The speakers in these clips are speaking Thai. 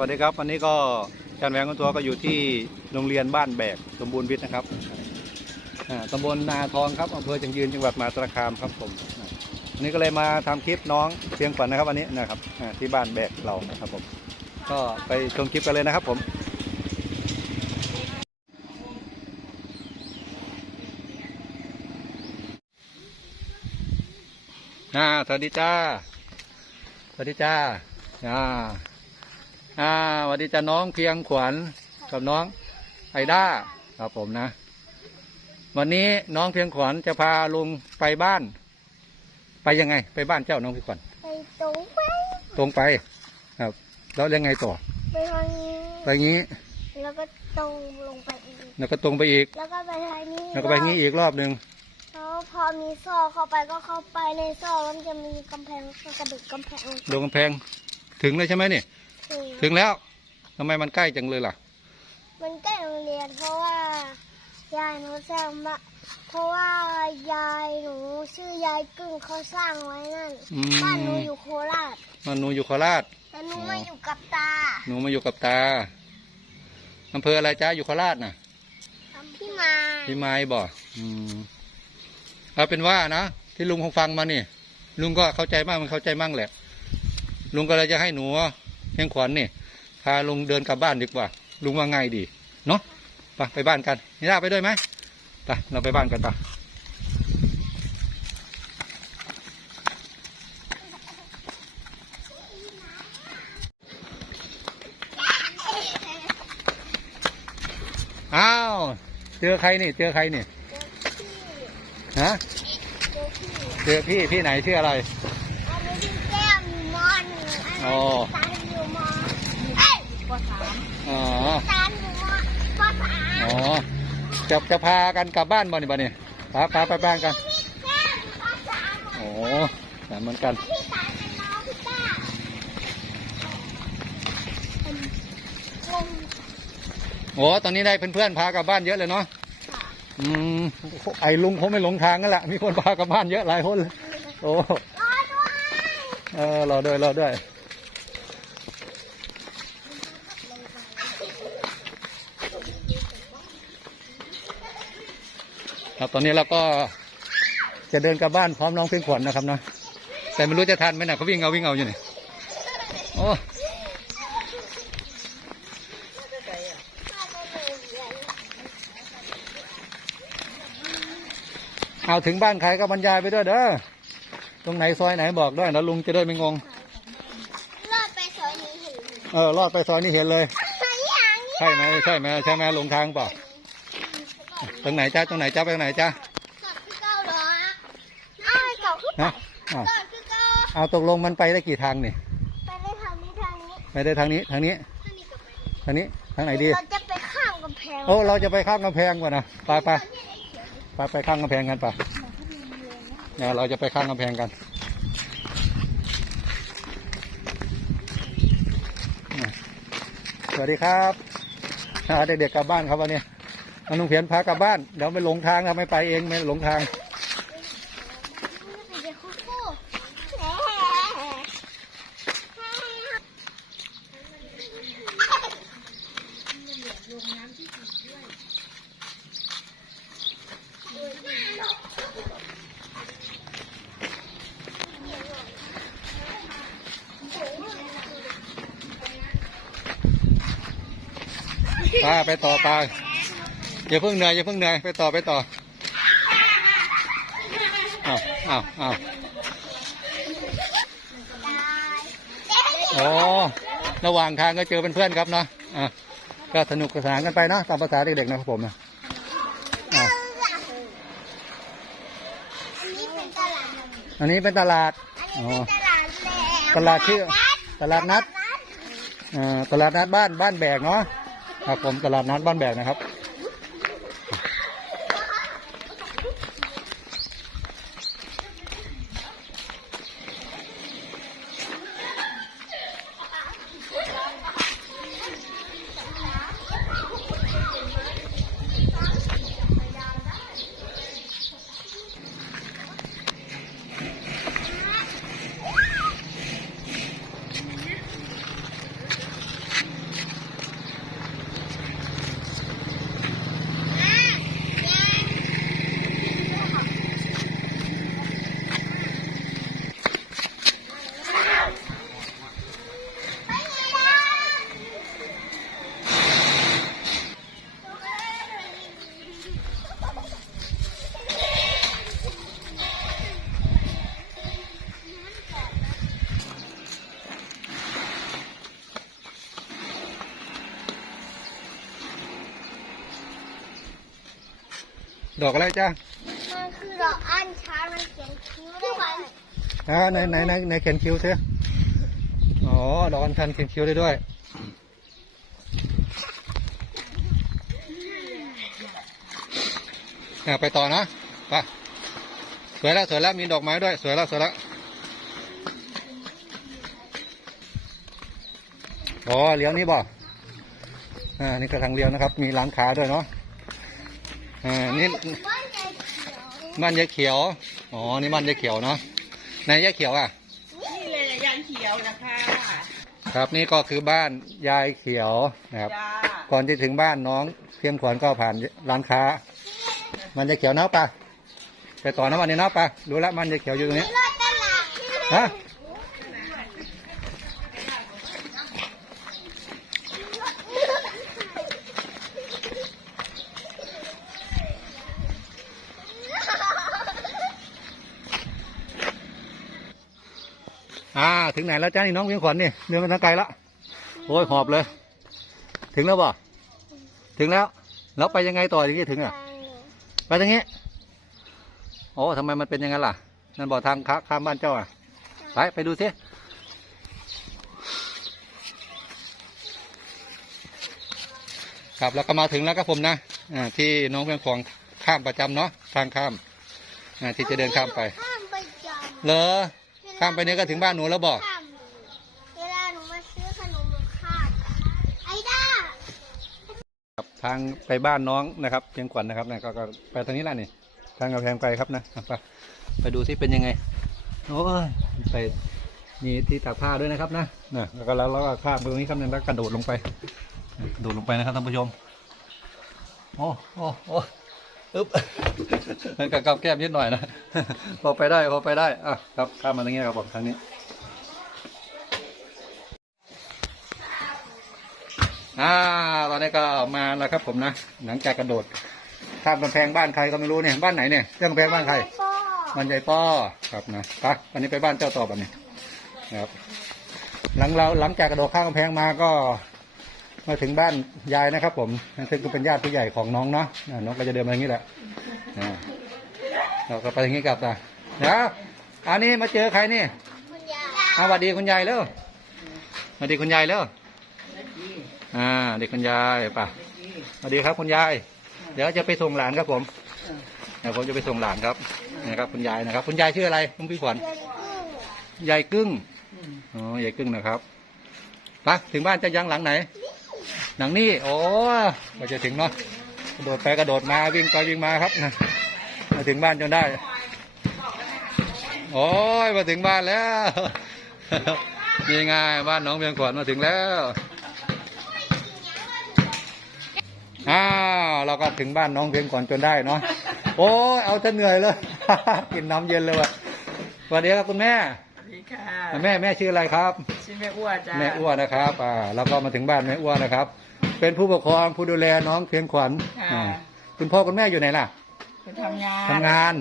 วัสดีครับ วันนี้ก็อาจารย์แหวงกันตัวก็อยู่ที่โรงเรียนบ้านแบกสมบูรณ์วิทย์นะครับตำบลนาทองครับอำเภอจังยืนจังหวัดมหาสารคามครับผมวันนี้ก็เลยมาทำคลิปน้องเพียงฝันนะครับวันนี้นะครับที่บ้านแบกเรานะครับผมก็ไปชมคลิปกันเลยนะครับผมอ่าสวัสดีจ้า สวัสดีจ้าอ่า อ่าสวัสดีจ้าน้องเพียงขวัญกับน้องไอด้าครับผมนะ วันนี้น้องเพียงขวัญจะพาลุงไปบ้าน ไปยังไง ไปบ้านเจ้าน้องเพียงขวัญไปตรงไปตรงไป ครับ แล้วยังไงต่อไปทางนี้ไปงี้ แล้วก็ตรงลงไปอีก แล้วก็ตรงไปอีก แล้วก็ไปทางนี้แล้วก็ไปงี้อีกรอบหนึ่งแล้วพอมีซอกเข้าไปก็เข้าไปในซอกแล้วมันจะมีกำแพงก็กระดึกกำแพงลงกำแพง ถึงเลยใช่ไหมนี่ ถึงถึงแล้วทำไมมันใกล้จังเลยล่ะ มันใกล้โรงเรียนเพราะว่ายายหนูสร้างมาเพราะว่ายายหนูชื่อยายกึ่งเขาสร้างไว้นั่นอืม บ้านหนูอยู่โคราชมันหนูอยู่โคราช แต่หนูมาอยู่กับตาหนูมาอยู่กับตาอำเภออะไรจ้าอยู่โคราชน่ะ พี่มาพี่ไม้บอกอืมเอาเป็นว่านะที่ลุงคงฟังมานี่ ลุงก็เข้าใจมากมันเข้าใจมั่งแหละ ลุงก็เลยจะให้หนู เพียงขวัญนี่พาลุงเดินกลับบ้านดีกว่า ลุงว่าไงดี เนาะไปไปบ้านกันนี่ได้ไปด้วยไหมไปเราไปบ้านกันปะอ้าว เจอใครนี่ เจอใครนี่ฮะเจอพี่เจอพี่พี่ไหนชื่ออะไรอันนี้พี่แก้มมอนอันอ๋ นี้ อ ตาอยู่มอนเอ้ยปสาม อ๋อตาอยู่มอนปสามอ๋อจะจะพากันกลับบ้านบ่นี่บ่นี่พาพาไปบ้านกันพี่แก้มปสามโอ้เหมือนกันพี่ตาเป็นน้องพี่ตาเป็นงงโอ้ตอนนี้ได้เพื่อนๆพากลับบ้านเยอะเลยเนาะค่ะอืมไอ้ลุงเขาไม่หลงทางกันแหละมีคนพากลับบ้านเยอะหลายคนเลยโอ้รอด้วยเออรอด้วยรอด้วย ครับตอนนี้เราก็จะเดินกลับบ้านพร้อมน้องเพียงขวัญนะครับเนาะแต่ไม่รู้จะทันไหมนะเขาวิ่งเอาวิ่งเอาอยู่นี่โอ้เอาถึงบ้านใครก็บรรยายไปด้วยเด้อตรงไหนซอยไหนบอกด้วยแล้วลุงจะได้ไม่งงรอดไปซอยนี้เห็นเออรอดไปซอยนี้เห็นเลยไหมอย่างนี้ใช่ไหมใช่ไหมใช่ไหมลงทางเปล่า ตรงไหนจ้าตรงไหนจ้าไปตรงไหนจ้ากับพี่เก้าเหรออ้าวเก่าขึ้นไปฮะอ้าวก่อนพี่เก้าเอาตกลงมันไปได้กี่ทางนี่ไปได้ทางนี้ทางนี้ไปได้ทางนี้ทางนี้ทางนี้กับไปทางนี้ทางไหนดี เราจะไปข้ามกำแพง โอ้เราจะไปข้ามกำแพงก่อนนะไปไปไปไปข้ามกำแพงกันไปเนี่ยเราจะไปข้ามกำแพงกันสวัสดีครับพาเด็กๆกลับบ้านครับวันนี้น้ องเพียนพากลับบ้านเดี๋ยวไม่หลงทางนะไม่ไปเองไม่หลงทางเดี๋ยวคู่คู่ไปไปต่อไป อย่าเพิ่งเหนื่อยอย่าเพิ่งเหนื่อยไปต่อไปต่ออ้าวอ้าวอ้าวโอ้ระหว่างทางก็เจอเป็นเพื่อนครับเนาะอะก็สนุกสนานกันไปเนาะตามภาษาเด็กๆนะครับผมนะอะอันนี้เป็นตลาดอันนี้เป็นตลาดอันนี้เป็นตลาดแหลมตลาดชื่อตลาดนัดอ่าตลาดนัดบ้านบ้านแบกเนาะครับผมตลาดนัดบ้านแบกนะครับ ดอกอะไรจ้ามันคือดอกอัญชันมันเขียนคิ้วด้วยอ่าไหนไหนไหนไหนเขียนคิ้วเถอะอ๋อ ดอกอัญชันเขียนคิ้วได้ด้วยอะไปต่อนะ ไป สวยแล้วสวยแล้วมีดอกไม้ด้วย สวยแล้วสวยแล้วอ๋อเลี้ยวนี้บ่ อ่า นี่กระทางเลี้ยวนะครับ มีร้านค้าด้วยเนาะ อ่านี่บ้านใหญ่เขียวบ้านยายเขียว อ๋อ นี่บ้านยายเขียวเนาะไหนยายเขียวอะ นี่เลยยางเขียวนะคะครับนี่ก็คือบ้านยายเขียวนะครับ จ้าก่อนจะถึงบ้านน้องเพียงขวัญก็ผ่านร้านค้า มันยายเขียวเนาะปะไปต่อนะวันนี้เนาะปะรู้แล้วมันยายเขียวอยู่ตรงนี้รถตลาดฮะ ถึงไหนแล้วจ้านี่น้องเพียงขวัญนี่เดินมาทางไกลละโอ้ยหอบเลย ถึงแล้วบ่ถึงแล้ว แล้วไปยังไงต่ออย่างนี้ถึงอะ ไปทางนี้โอ้ทำไมมันเป็นอย่างนั้นล่ะ นั่นบอกทางข้าข้ามบ้านเจ้าอะ ไปไปดูสิครับแล้วก็มาถึงแล้วครับผมนะอ่าที่น้องเพียงของข้ามประจำเนาะทางข้ามอ่าที่จะเดินข้ามไปข้ามไปจำเหรอ ข้ามไปเนี่ยก็ถึงบ้านหนูแล้วบอกข้ามเวลาหนูมาซื้อขนมหนูข้ามไอ้ด้าครับทางไปบ้านน้องนะครับเพียงขวัญนะครับนะก็ก็ไปทางนี้แหละนี่ ทางกำแพงไปครับนะไปไปดูซิเป็นยังไงโอ้ยไปมีที่ตากผ้าด้วยนะครับนะนะแล้วก็แล้วแล้วก็ข้ามไปตรงนี้ครับเนี่ยแล้วกระโดดลงไปกระโดดลงไปนะครับท่านผู้ชมโอ้โอ้โอ้ อึ๊บมันกับกับแก้มนิดหน่อยนะ พอไปได้พอไปได้อะครับข้ามมาตรงนี้ครับผมทางนี้อ่าตอนนี้ก็มาแล้วครับผมนะ หลังจากกระโดดข้ามกำแพงบ้านใครก็ไม่รู้เนี่ยบ้านไหนเนี่ยเรื่องกำแพงบ้านใครพ่อบ้านยายป้อครับนะไปอันนี้ไปบ้านเจ้าต่อบันนี้นะครับ หลังเราหลังจากกระโดดข้ามกำแพงมาก็ มาถึงบ้านยายนะครับ ผมซึ่งก็เป็นญาติผู้ใหญ่ของน้องเนาะอ่าน้องก็จะเดินมาอย่างนี้แหละอ่าเราก็ไปอย่างนี้กลับนะนะอันนี้มาเจอใครนี่คุณยายอ่าสวัสดีคุณยายเร็วสวัสดีคุณยายเร็วอ่าเด็กคุณยายป่ะสวัสดีครับคุณยาย เดี๋ยวจะไปส่งหลานครับผมเดี๋ยวผมจะไปส่งหลานครับนะครับคุณยายนะครับ คุณยายชื่ออะไรคุณพี่ขวัญยายกุ้งยายกึ้งอ๋อยายกึ้งนะครับไปถึงบ้านจะยังหลังไหน หลังนี้โอ้ก็จะถึงเนาะกระโดดไปกระโดดมาวิ่งไปวิ่งมาครับนะมาถึงบ้านจนได้ โอ้ยมาถึงบ้านแล้วนี่ไงบ้านน้องเพียงขวัญมาถึงแล้วอ้าวเราก็ถึงบ้านน้องเพียงขวัญจนได้เนาะโอ้ยเอาจะเหนื่อยเลยกินน้ำเย็นเลยว่ะสวัสดีครับคุณแม่สวัสดีค่ะแม่แม่ชื่ออะไรครับชื่อแม่อ้วนจ้าแม่อ้วนนะครับอ่าแล้วก็มาถึงบ้านแม่อ้วนนะครับ เป็นผู้ปกครองผู้ดูแลน้องเพียงขวัญอ่าคุณพ่อคุณแม่อยู่ไหนล่ะไปทำงานทำงาน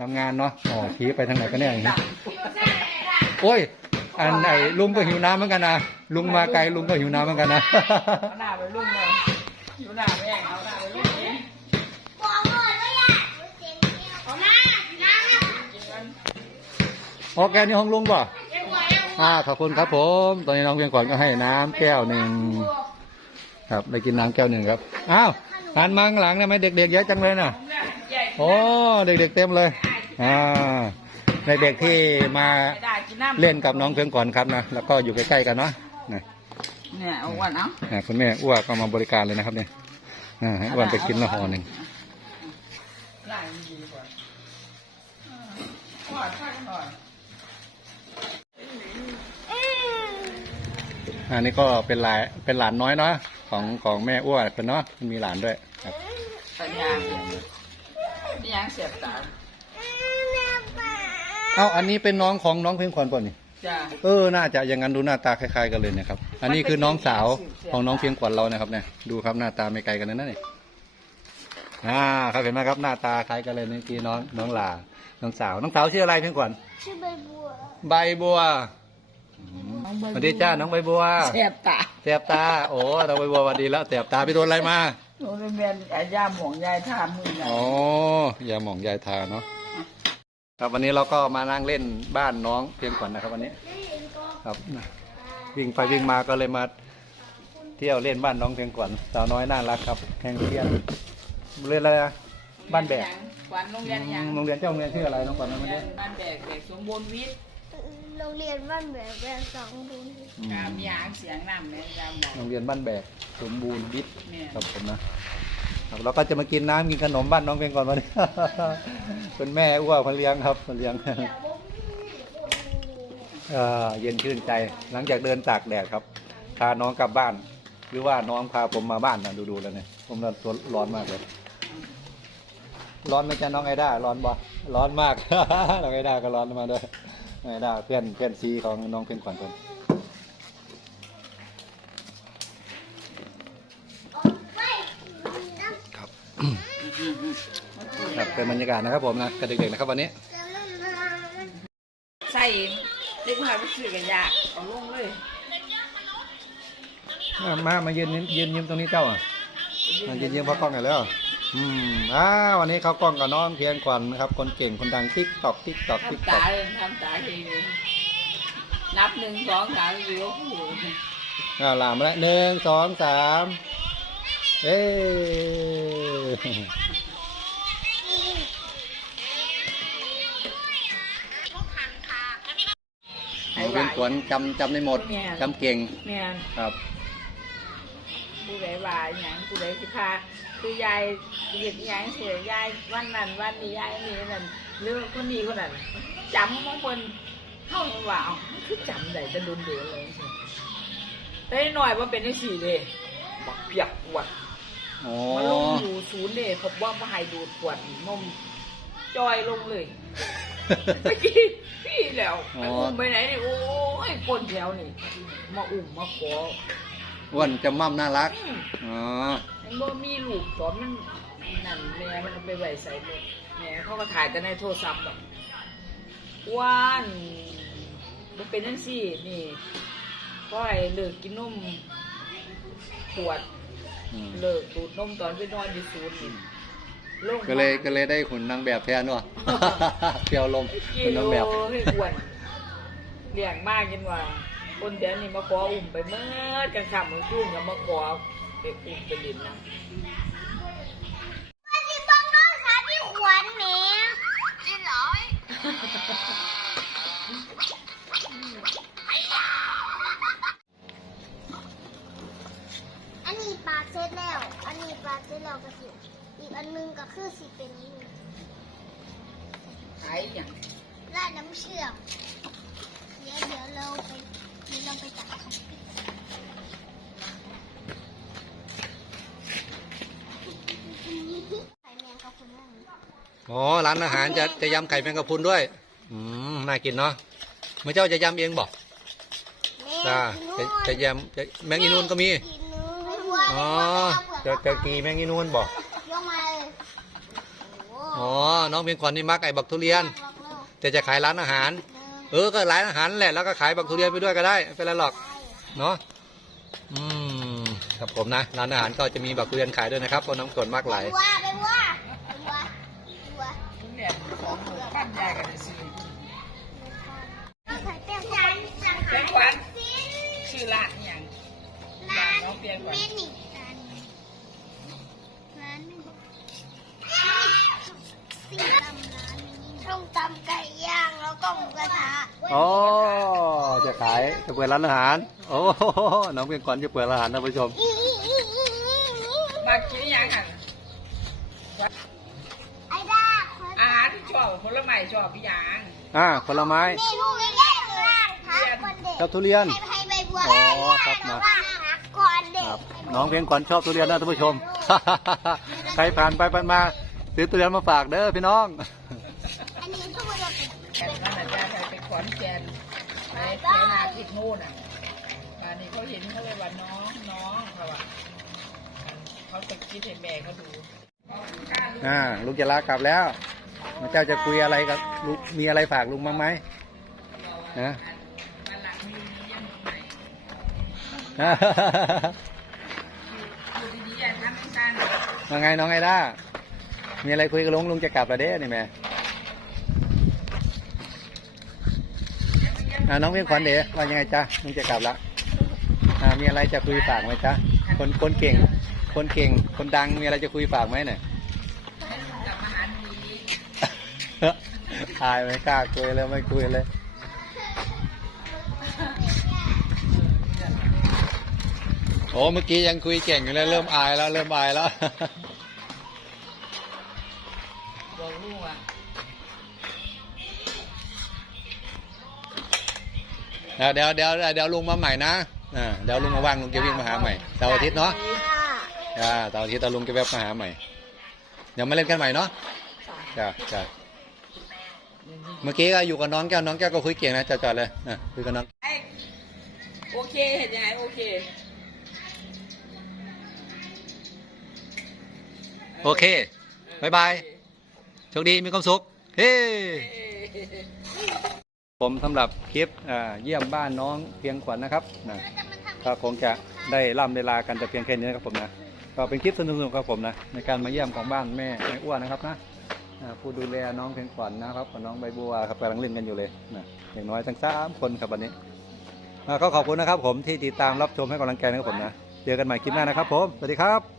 ทำงานเนาะอ๋อชี้ไปทางไหนกันเนี่ยอย่างนี้โอ้ย อันไหนลุงก็หิวน้ำเหมือนกันนะลุงมาไกลลุงก็หิวน้ำเหมือนกันนะ เอาหน้าไปรุ่งเลยอยู่หน้าแม่งเอาหน้าไปรุ่งนี้บอกหมดเลยอะเจ๋งเดียวเอาหน้าหน้ากินกันโอแกนี่ห้องลุงป่ะอ่าขอบคุณครับผม ตอนนี้น้องเพียงขวัญก็ให้น้ำแก้วหนึ่ง ครับได้กินน้ำแก้วหนึ่งครับอ้าวหันมาข้างหลังเนี่ยไหมเด็กๆเยอะจังเลยน่ะใหญ่โอ้เด็กๆเต็มเลยอ่าเด็กๆที่มาไม่ได้กินน้ำเล่นกับน้องเพียงขวัญครับนะแล้วก็อยู่ใกล้ๆกันเนาะนะเนี่ยเอาอ้วนเอาอ่าคุณแม่อ้วก็มาบริการเลยนะครับเนี่ยอ่าให้อ้วนไปกินละห่อหนึ่งไล่มันดีกว่าทอดทอดหน่อยอันนี้ก็เป็นหลานเป็นหลานน้อยเนาะ ของของแม่อ้วนคนเนาะมันมีหลานด้วยครับปัญญาปัญญาเสียบตาเอ้าอันนี้เป็นน้องของน้องเพียงขวัญป่ะนี่จ้าเออน่าจะอย่างนั้นดูหน้าตาคล้ายๆกันเลยนะครับ อันนี้คือน้องสาวของน้องเพียงขวัญเรานะครับเนี่ยดูครับหน้าตาไม่ไกลกันนะนี่อ่าครับเห็นไหมครับหน้าตาคล้ายกันเลยนี่คือน้องน้องหลาน้องสาวน้องสาวชื่ออะไรเพียงขวัญชื่อใบบัว ใบบัว สวัสดีจ้าน้องใบบัวเสียบตาเสียบตา โอ้เราไปบัวสวัสดีแล้วเสียบตาไปโดนอะไรมาโรงเรียนอาญาหมองยายท่ามือนะอ๋ออย่าหมองยายทาเนาะครับวันนี้เราก็มานั่งเล่นบ้านน้องเพียงขวัญนะครับวันนี้ ครับวิ่งไปวิ่งมาก็เลยมาเที่ยวเล่นบ้านน้องเพียงขวัญสาวน้อยน่ารักครับแห่งเรียนเรียนอะไรอะบ้านแบกขวัญโรงเรียนยังโรงเรียนเจ้าโรงเรียนชื่ออะไรน้องขวัญโรนะงวันเรียนี้นบ้านแบกเด็กสมบูรณ์วิทย์ โรงเรียนบ้านแบบแบบสองบุญอืมอ่ามีหางเสียงนำแม่ยามบอกโรงเรียนบ้านแบกสมบูรณ์วิทย์แม่ครับผมนะครับเราก็จะมากินน้ำกินขนมบ้านน้องเพียงก่อนวันนี้เป็นแม่อ้วกมาเลี้ยงครับมาเลี้ยงเอ่อเย็นชื่นใจหลังจากเดินตากแดดครับ พาน้องกลับบ้าน หรือว่าน้องพาผมมาบ้านนะดูๆแล้วเนี่ยผมร้อนร้อนมากเลย ร้อนไหมจ๊ะน้องไอด้าร้อนบ่ร้อนมาก น้องไอด้าก็ร้อนมาด้วยน้องไอ ด้าเพื่อนเพื่อนซีของน้องเพียงขวัญคนครับครับเป็นบรรยากาศนะครับผมนะกับเด็กๆนะครับวันนี้ใส่เด็กมาไปซื้อกันยากเอาลงเลยมามามายืนยืนยืนยิ้มตรงนี้เจ้าอะมายืนยิ้มพ่อกล้องหน่อยแล้ว อืมอ่าวันนี้เขากล้องกับน้องเพียงขวัญนะครับ คนเก่งคนดังติ๊กตอกติ๊กตอกติ๊กทำตอตากเลยทำตาเองเลยนับหนึ่งสองสามสี่ห้าหกอ่าลามมาแล้วหนึ่งสองสามเอ้ยน้องเพียงขวัญจำจำได้หมดจำเก่ง แม่นครับ ผู้ใดว่าอหย่างผู้ใดสิพาคือยายเห็นอย่างเสียยายวันนั้นวันนี้ยายนี่นั่นหรือคนนี้คนนั้นจำบางคนเข้าว่าเอามันคือจำได้จะดุนเดือเลยสิแต่หน่อยว่าเป็นได้สี่เลยบักเปียกปวดอ๋อมาลงอยู่ศูนย์เลยผมว่ามาให้ดูดปวดนมจอยลงเลยเมื่อกี้พี่แล้วไปอุ้มไปไหนนี่โอ้ยคนแถวนี่มาอุ้มมาขอ อ้วนจะมั่มน่ารักอืมอ๋อ มันบ่มีลูกตอนมันนั่นแม่มันเอาไปไว้ใส่รถแม่เขาก็ถ่ายแต่ในโทรศัพท์แบบว่านมันเป็นนั่นสินี่ก็ไอ้เลิกกินนมขวด อืม เลิกดูดนมตอนไปนอนอยู่ศูนย์นี่ลงมาก็เลยก็เลยได้ขุนนางแบบแทนว่ะ เปียวลมกิขุนโลนางแบบ ให้อ้วนเลี้ยงมากกินว่า คนเดี๋ยวนี้มาขออุ้มไปเมื่อกันขับมันขึ้นกับมาขอไปอุ้มไปดินนะวันนี้ต้องน้องสาพี่ขวัญแหมจริงเหรออันนี้ปลาเสร็จแล้ว อันนี้ปลาเสร็จแล้วก็สิอีกอันนึงก็คือสิเป็นนี่ขายอย่างราดน้ำเชื่อมเดี๋ยวเดี๋ยวเราไป เดี๋ยวเราไปจับเขาไข่แมงกะพรุนนั่นอ๋อร้านอาหารจะจะยำไข่แมงกะพรุนด้วย อืมน่ากินเนาะเมื่อเจ้าจะยำเองบอกจ้าจะจะยำจะแมงอีนูนก็มีกินเนื้ออ๋อจะจะกีแมงอีนูนบอกยกมาเลยโอ้โหอ๋อน้องเพียงขวัญนี่มักไอ้บักทุเรียนลองเร็วแต่จะขายร้านอาหารหนึ่ง เออก็ร้านอาหารแหละแล้วก็ขายบักทุเรียนไปด้วยก็ได้ไม่เป็นไรหรอกเนาะอืมครับผมนะร้านอาหารก็จะมีบักทุเรียนขายด้วยนะครับเพราะน้องขวัญมากหไปลายว่าไปว่าไปว่าไปว่าทุเรียนของบ้านยายกันสิเปรี้ยวจานสั่งเปียหากหวานสิชื่อร้านอย่างร้านน้องเปียกหวานเมนิร้านร้านเมนิสี่ตำร้านนี้ส้มตำไก่ย่าง แล้วก็หมูกระทะอ๋อจะขายจะเปิดร้านอาหาร โอ้โหน้องเพียงขวัญจะเปิดร้านอาหารท่านผู้ชมอีอีอีอีอีอีมากินอหย่างกันไอ้ด้าคนอาหารที่ชอบผลไม้ชอบอหย่างอ่าผลไม้เมนูง่ายๆเลยครับคนเด็กกับทุเรียนให้ให้ใบบัวอ๋อครับนะว่างนะก่อนเด็กครับน้องเพียงขวัญชอบทุเรียนนะท่านผู้ชม ใครผ่านไปผ่านมาซื้อทุเรียนมาฝากเด้อพี่น้องอันนี้ทุเรียน แก่นนั่นอาจารย์ไปขอนแก่นไปเที่ยวนาทิพนู่นอะตอนนี้เขาเห็นเขาเลยว่าน้องน้องเขาอะเขาจะคิดเห็นแม่เขาดูอ่าลุงจะลากลับแล้วเจ้าจะคุยอะไรกับลุงมีอะไรฝากลุงบ้างไหมนะมันหลังมียังใหม่อยู่ดีๆอย่าทำให้กันยังไงน้องไอด้ามีอะไรคุยกับลุงลุงจะกลับแล้วเด้นี่แม่อ่า น้องเพียงขวัญเด๋ว่ายังไงจ๊ะลุงจะกลับละอ่ามีอะไรจะคุยฝากไหมจ๊ะคนคนเก่ง คนเก่ง คนดังมีอะไรจะคุยฝากไหมเนี่ยกลับมาหาดีอายไม่กล้าคุยเลยไม่คุยเลยโอ้เมื่อกี้ยังคุยเก่งอยู่เลยเริ่มอายแล้วเริ่มอายแล้ว เดี๋ยวเดี๋ยวเดี๋ยวเดี๋ยวลุงมาใหม่นะอ่าเดี๋ยวลุงมาว่างลุงจะวิ่งมาหาใหม่เสาร์อาทิตย์เนาะอ่าเสาร์อาทิตย์ตาลุงจะแวบมาหาใหม่เดี๋ยวมาเล่นกันใหม่เนาะจ้ะจ้ะเมื่อกี้ก็อยู่กับน้องแก้วน้องแก้วก็คุยเก่งนะจอดๆเลยอะคุยกับน้องไอ้โอเคเห็นยังไงโอเคโอเคบายบายโชคดีมีความสุขเฮ้ ผมสำหรับคลิปเยี่ยมบ้านน้องเพียงขวัญนะครับนะก็คงจะได้ล่ำได้ลากันแต่เพียงแค่นี้นะครับผมนะก็เป็นคลิปสนุกๆครับผมนะในการมาเยี่ยมของบ้านแม่แม่อ้วนนะครับนะผู้ดูแลน้องเพียงขวัญนะครับกับน้องใบบัวครับกำลังเล่นกันอยู่เลยนะอย่างน้อยทั้งสามคนครับวันนี้ก็ขอบคุณนะครับผมที่ติดตามรับชมให้กำลังใจนะครับผมนะเจอกันใหม่คลิปหน้านะครับผมสวัสดีครับ